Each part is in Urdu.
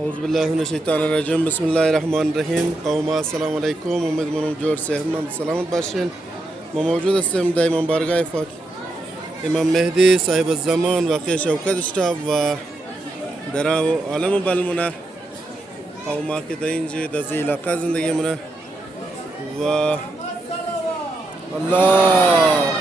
أعوذ بالله من الشیطان الرجیم. بسم الله الرحمن الرحیم. قوم السلام علیکم. امیدوارم جور صحتمند و سلامت باشین. ما موجود هستیم در امام بارگاه امام مهدی صاحب الزمان واقع شوکت اشتاب و در عالم بلمونه قوما که در اینجا در زی علاقه زندگی مونه و الله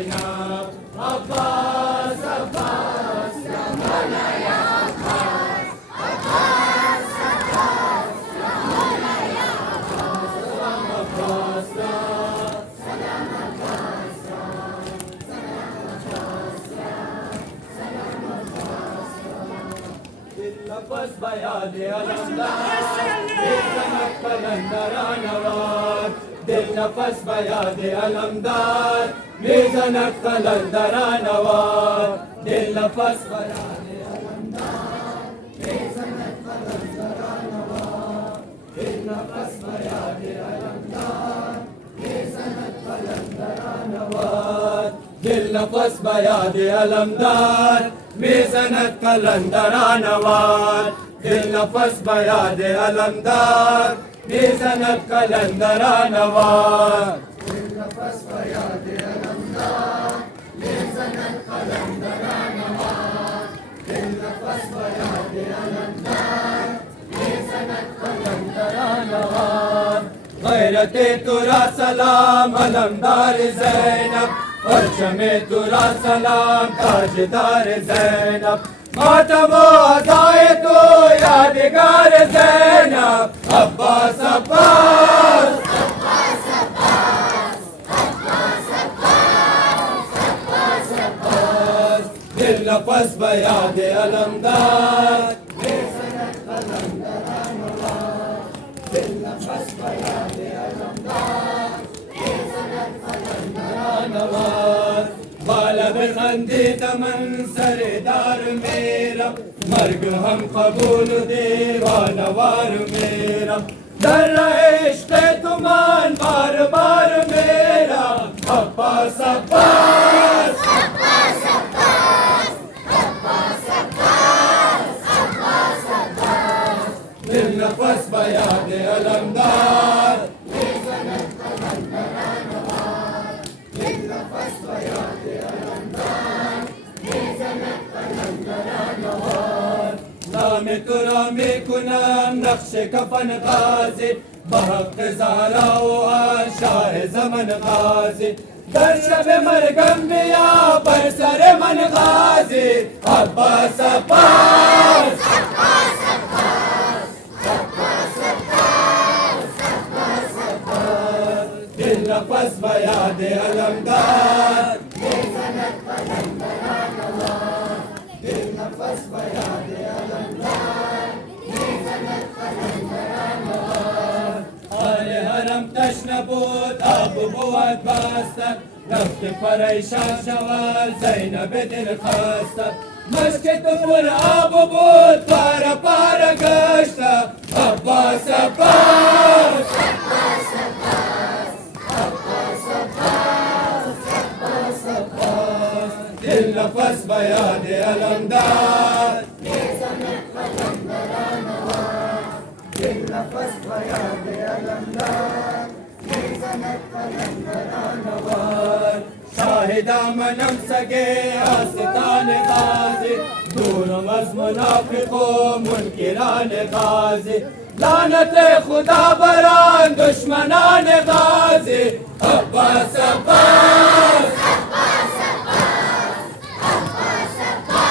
زینب عباس عباس یا مولا یا عباس عباس عباس یا مولا یا عباس سلام عباس سلام عباس سلام عباس سلام عباس دل نفس بیاد علمدار میزند قلندران وار دل نفس بیاد علمدار میزند قلندران وار دل نفس بیاد علمدار میزند قلندران وار دل نفس بیاد علمدار میزند قلندران وار دل نفس بیاد علمدار میزند قلندران وار دل نفس بیاد علمدار میزند قلندران وار دل نفس بیاد علمدار میزند قلندران وار دل نفس بیاد علمدار میزند قلندران وار غیرت تو را سلام علمدار زینب پرچم تو را سلام تاجدار زینب ماتم و عطای تو یادگار زینب عباس عباس عباس عباس عباس عباس عباس دل نفس بیاد علمدار میزند قلندران وار دل نفس بیاد علمدار میزند قلندران وار بالا بخندید من سردار میرا مرگ هم قبول دیوانوار میرا در عشق تو من بار بار میرا عباس عباس عباس عباس عباس عباس عباس عباس دل نفس بیاد علمدار میزند قلندران وار دل نفس بیاد علمدار میزند قلندران وار نام تو را میکنم نقش کفن غازی به حق زهرا و آن شاه زمن غازی در شب مرگم بیا بر سر من غازی عباس عباس عباس عباس عباس عباس عباس عباس دل نفس بیاد علمدار میزند قلندران وار دل نفس بیاد علمدار میزند قلندران وار آل حرم تشنه بود آب بود بسته رفت پریشان شود زینب دل خسته مشک تو پر آب بود پاره پاره گشته عباس عباس عباس عباس عباس عباس عباس عباس دل نفس بیاد علمدار میزند قلندران وار دل نفس بیاد علمدار میزند قلندران وار شاه دامنم سگه آستان غازی دورم از منافق و منکران غازی لعنت خدا بران دشمنان غازی عباس عباس عباس عباس عباس عباس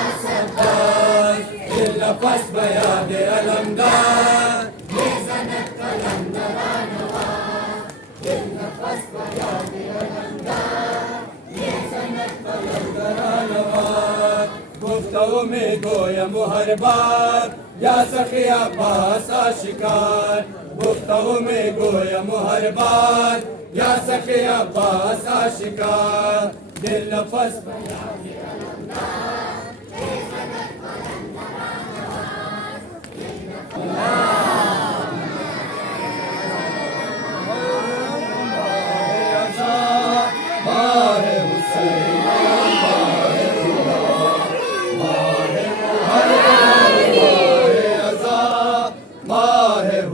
عباس عباس دل نفس بیاد علمدار میزند قلندران وار دل نفس بیاد علمدار میزند قلندران وار گفته و میگویم و هر بار یا سخی عباس آشکار گفته و میگویم و هر بار یا سخی عباس آشکار دل نفس بیاد علمدار میزند قلندران وار دل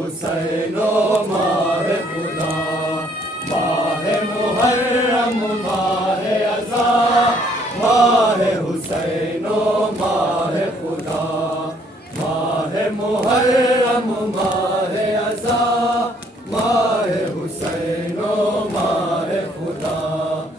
حسین و ماه خدا ماه محرم ماه ازا ماه حسین و ماه خدا ماه محرم ماه ازا ماه حسین و ماه خدا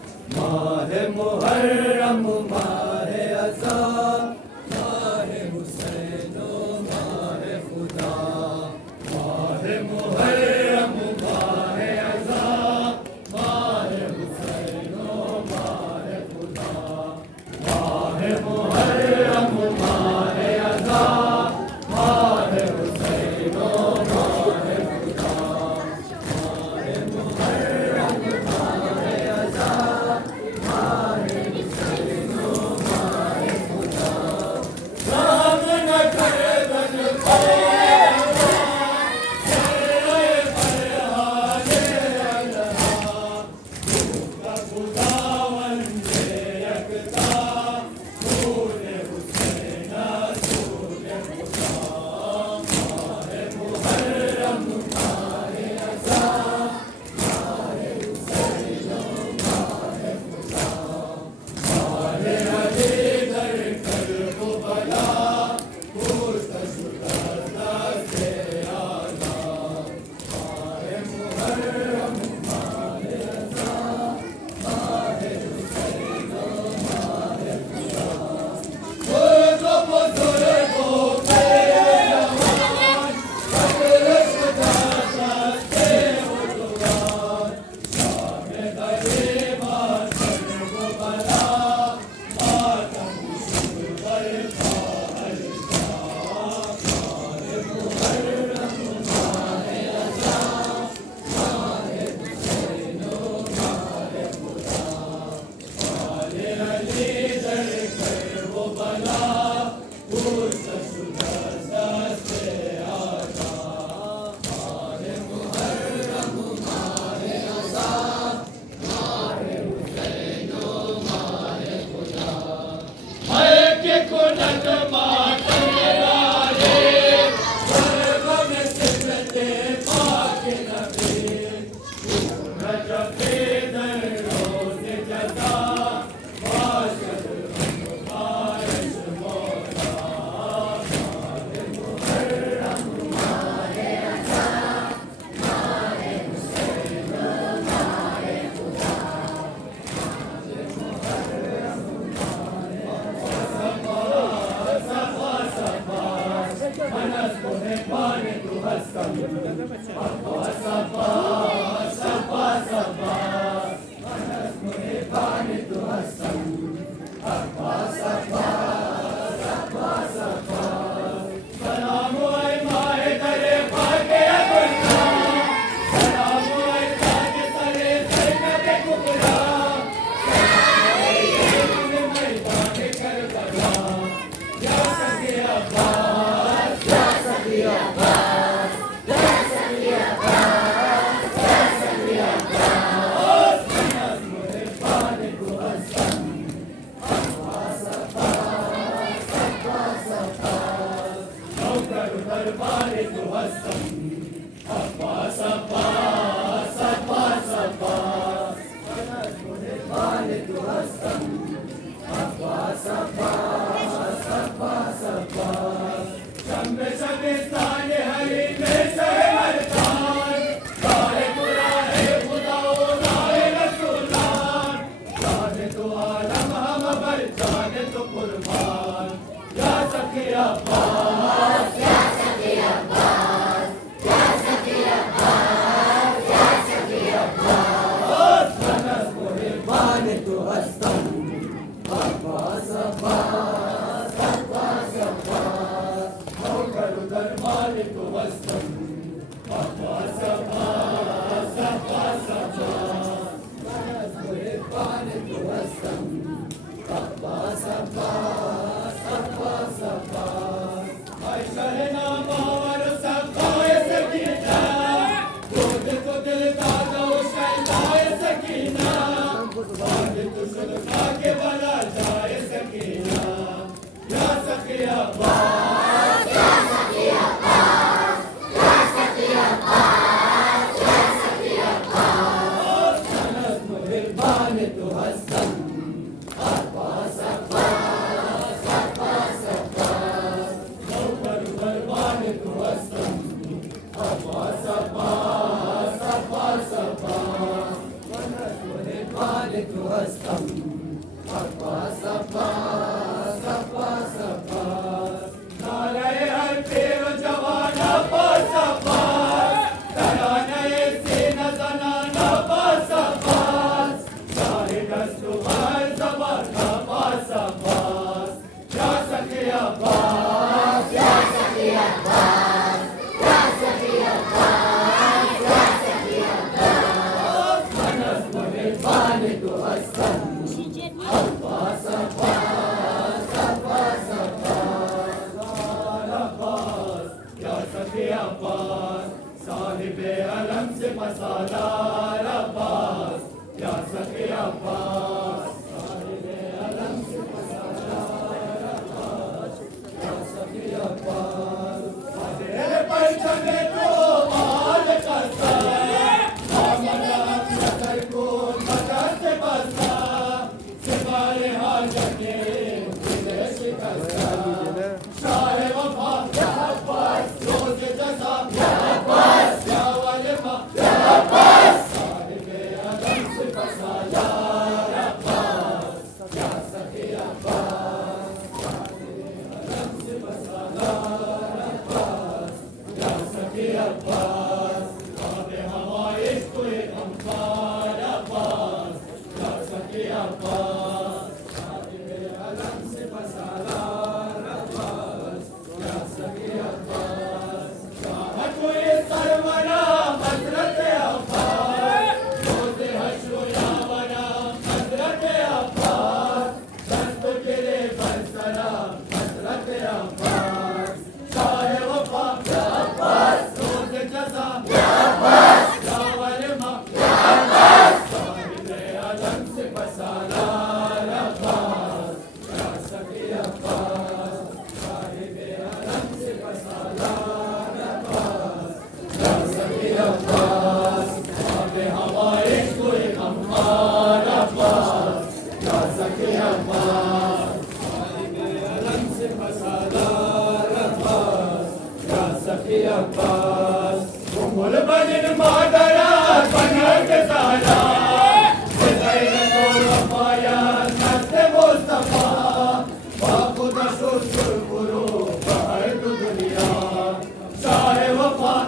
Shah-e Wafa